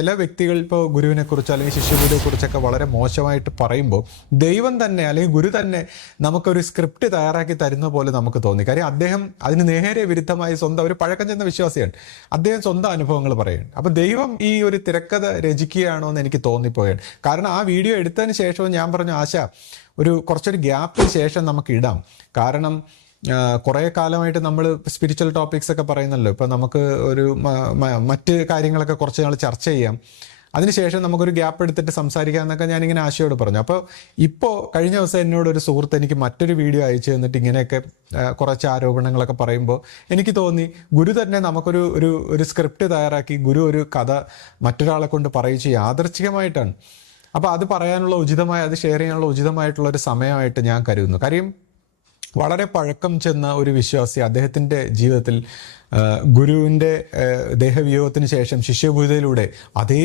ചില വ്യക്തികൾ ഇപ്പോൾ ഗുരുവിനെ കുറിച്ച് അല്ലെങ്കിൽ ശിഷ്യഗുരുവിനെ കുറിച്ചൊക്കെ വളരെ മോശമായിട്ട് പറയുമ്പോൾ ദൈവം തന്നെ അല്ലെങ്കിൽ ഗുരു തന്നെ നമുക്കൊരു സ്ക്രിപ്റ്റ് തയ്യാറാക്കി തരുന്ന പോലെ നമുക്ക് തോന്നി. കാര്യം അദ്ദേഹം അതിന് നേരെ വിരുദ്ധമായി സ്വന്തം ഒരു പഴക്കം ചെന്ന വിശ്വാസിയാണ്. അദ്ദേഹം സ്വന്തം അനുഭവങ്ങൾ പറയുകയാണ്. അപ്പോൾ ദൈവം ഈ ഒരു തിരക്കഥ രചിക്കുകയാണോ എന്ന് എനിക്ക് തോന്നിപ്പോയാണ്. കാരണം ആ വീഡിയോ എടുത്തതിന് ശേഷവും ഞാൻ പറഞ്ഞു, ആശ കുറച്ചൊരു ഗ്യാപ്പിന് ശേഷം നമുക്ക് ഇടാം. കാരണം കുറേ കാലമായിട്ട് നമ്മൾ സ്പിരിച്വൽ ടോപ്പിക്സ് ഒക്കെ പറയുന്നല്ലോ. ഇപ്പം നമുക്ക് ഒരു മറ്റ് കാര്യങ്ങളൊക്കെ കുറച്ച് നാൾ ചർച്ച ചെയ്യാം, അതിനുശേഷം നമുക്കൊരു ഗ്യാപ്പ് എടുത്തിട്ട് സംസാരിക്കാം എന്നൊക്കെ ഞാനിങ്ങനെ ആശയോട് പറഞ്ഞു. അപ്പോൾ ഇപ്പോൾ കഴിഞ്ഞ ദിവസം എന്നോടൊരു സുഹൃത്ത് എനിക്ക് മറ്റൊരു വീഡിയോ അയച്ചു തന്നിട്ട് ഇങ്ങനെയൊക്കെ കുറച്ച് ആരോപണങ്ങളൊക്കെ പറയുമ്പോൾ എനിക്ക് തോന്നി ഗുരു തന്നെ നമുക്കൊരു ഒരു സ്ക്രിപ്റ്റ് തയ്യാറാക്കി ഗുരു ഒരു കഥ മറ്റൊരാളെ കൊണ്ട് പറയിച്ച് യാദർച്ഛികമായിട്ടാണ്. അപ്പോൾ അത് പറയാനുള്ള അത് ഷെയർ ചെയ്യാനുള്ള ഉചിതമായിട്ടുള്ള ഒരു സമയമായിട്ട് ഞാൻ കരുതുന്നു. കാര്യം വളരെ പഴക്കം ചെന്ന ഒരു വിശ്വാസി അദ്ദേഹത്തിൻ്റെ ജീവിതത്തിൽ ഗുരുവിൻ്റെ ദേഹവിയോഗത്തിന് ശേഷം ശിഷ്യഭൂതയിലൂടെ അതേ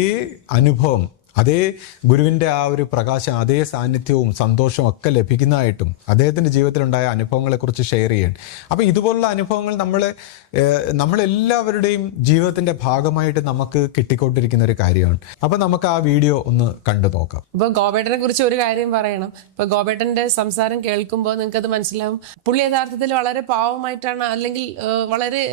അനുഭവം, അതേ ഗുരുവിൻ്റെ ആ ഒരു പ്രകാശം, അതേ സാന്നിധ്യവും സന്തോഷവും ഒക്കെ ലഭിക്കുന്നതായിട്ടും അദ്ദേഹത്തിൻ്റെ ജീവിതത്തിലുണ്ടായ അനുഭവങ്ങളെക്കുറിച്ച് ഷെയർ ചെയ്യണം. അപ്പോൾ ഇതുപോലുള്ള അനുഭവങ്ങൾ നമ്മളെല്ലാവരുടെയും ജീവിതത്തിൻ്റെ ഭാഗമായിട്ട് നമുക്ക് കിട്ടിക്കൊണ്ടിരിക്കുന്ന ഒരു കാര്യമാണ്. അപ്പോൾ നമുക്ക് ആ വീഡിയോ ഒന്ന് കണ്ടു നോക്കാം. ഇപ്പോൾ ഗോപേട്ടനെ കുറിച്ച് ഒരു കാര്യം പറയണം. ഇപ്പോൾ ഗോപേട്ടൻ്റെ സംസാരം കേൾക്കുമ്പോൾ നിങ്ങൾക്കത് മനസ്സിലാവും. പുള്ളി യഥാർത്ഥത്തിൽ വളരെ പാവമായിട്ടാണ്, അല്ലെങ്കിൽ വളരെ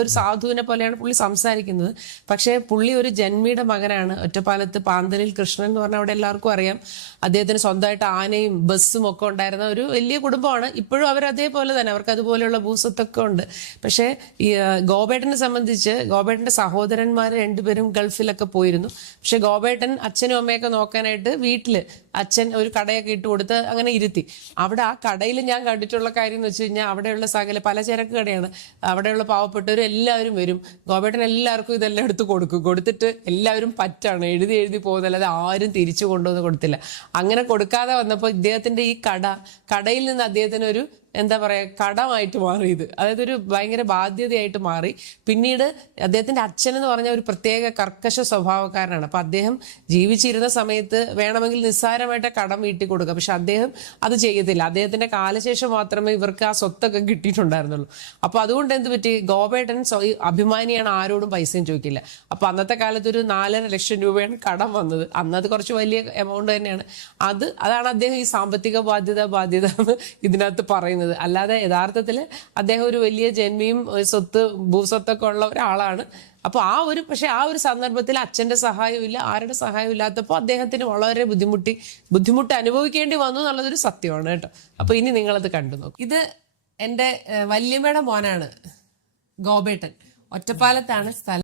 ഒരു സാധുവിനെ പോലെയാണ് പുള്ളി സംസാരിക്കുന്നത്. പക്ഷേ പുള്ളി ഒരു ജന്മിയുടെ മകനാണ്. ഒറ്റപ്പാലത്ത് പാന്തലിൽ കൃഷ്ണൻ എന്ന് പറഞ്ഞാൽ അവിടെ എല്ലാവർക്കും അറിയാം. അദ്ദേഹത്തിന് സ്വന്തമായിട്ട് ആനയും ബസ്സും ഒക്കെ ഉണ്ടായിരുന്ന ഒരു വലിയ കുടുംബമാണ്. ഇപ്പോഴും അവർ അതേപോലെ തന്നെ, അവർക്ക് അതുപോലെയുള്ള ഭൂസ്വത്തൊക്കെ ഉണ്ട്. പക്ഷേ ഈ ഗോപേട്ടനെ സംബന്ധിച്ച് ഗോപേട്ടൻ്റെ സഹോദരന്മാർ രണ്ടുപേരും ഗൾഫിലൊക്കെ പോയിരുന്നു. പക്ഷെ ഗോപേട്ടൻ അച്ഛനും അമ്മയൊക്കെ നോക്കാനായിട്ട് വീട്ടിൽ അച്ഛൻ ഒരു കടയൊക്കെ ഇട്ട് കൊടുത്ത് അങ്ങനെ ഇരുത്തി. അവിടെ ആ കടയിൽ ഞാൻ കണ്ടിട്ടുള്ള കാര്യം എന്ന് വെച്ച് കഴിഞ്ഞാൽ അവിടെയുള്ള സകല പലചരക്ക് കടയാണ്. അവിടെയുള്ള പാവപ്പെട്ടവരും എല്ലാവരും വരും. ഗോപേട്ടൻ എല്ലാവർക്കും ഇതെല്ലാം എടുത്ത് കൊടുത്തിട്ട് എല്ലാവരും പറ്റാണ് എഴുതി പോകുന്നല്ലാതെ ആരും തിരിച്ചു കൊണ്ടുവന്ന് കൊടുത്തില്ല. അങ്ങനെ കൊടുക്കാതെ വന്നപ്പോൾ ഇദ്ദേഹത്തിന്റെ ഈ കടയിൽ നിന്ന് അദ്ദേഹത്തിന് ഒരു എന്താ പറയുക കടമായിട്ട് മാറി. അതായത് ഒരു ഭയങ്കര ബാധ്യതയായിട്ട് മാറി. പിന്നീട് അദ്ദേഹത്തിന്റെ അച്ഛൻ എന്ന് പറഞ്ഞ ഒരു പ്രത്യേക കർക്കശ സ്വഭാവക്കാരനാണ്. അപ്പൊ അദ്ദേഹം ജീവിച്ചിരുന്ന സമയത്ത് വേണമെങ്കിൽ നിസ്സാരമായിട്ട് കടം വീട്ടി കൊടുക്കുക. പക്ഷെ അദ്ദേഹം അത് ചെയ്യത്തില്ല. അദ്ദേഹത്തിന്റെ കാലശേഷം മാത്രമേ ഇവർക്ക് ആ സ്വത്തൊക്കെ കിട്ടിയിട്ടുണ്ടായിരുന്നുള്ളൂ. അപ്പൊ അതുകൊണ്ട് എന്ത് പറ്റി, ഗോപേട്ടൻ അഭിമാനിയാണ്, ആരോടും പൈസയും ചോദിക്കില്ല. അപ്പൊ അന്നത്തെ കാലത്ത് ഒരു 4.5 ലക്ഷം രൂപയാണ് കടം വന്നത്. അന്നത് കുറച്ച് വലിയ എമൗണ്ട് തന്നെയാണ്. അതാണ് അദ്ദേഹം ഈ സാമ്പത്തിക ബാധ്യത എന്ന് ഇതിനകത്ത് പറയുന്നത്. അല്ലാതെ യഥാർത്ഥത്തിൽ അദ്ദേഹം ഒരു വലിയ ജന്മിയും ഭൂസ്വത്തൊക്കെ ഉള്ള ഒരാളാണ്. അപ്പോൾ ആ ഒരു സന്ദർഭത്തിൽ അച്ഛന്റെ സഹായവും ഇല്ല, ആരുടെ സഹായവും ഇല്ലാത്തപ്പോൾ അദ്ദേഹത്തിന് വളരെ ബുദ്ധിമുട്ട് അനുഭവിക്കേണ്ടി വന്നു എന്നുള്ളതൊരു സത്യമാണ് കേട്ടോ. അപ്പൊ ഇനി നിങ്ങളത് കണ്ടു നോക്കും. ഇത് എൻ്റെ വല്യമ്മയുടെ മോനാണ് ഗോപേട്ടൻ. ഒറ്റപ്പാലത്താണ് സ്ഥലം.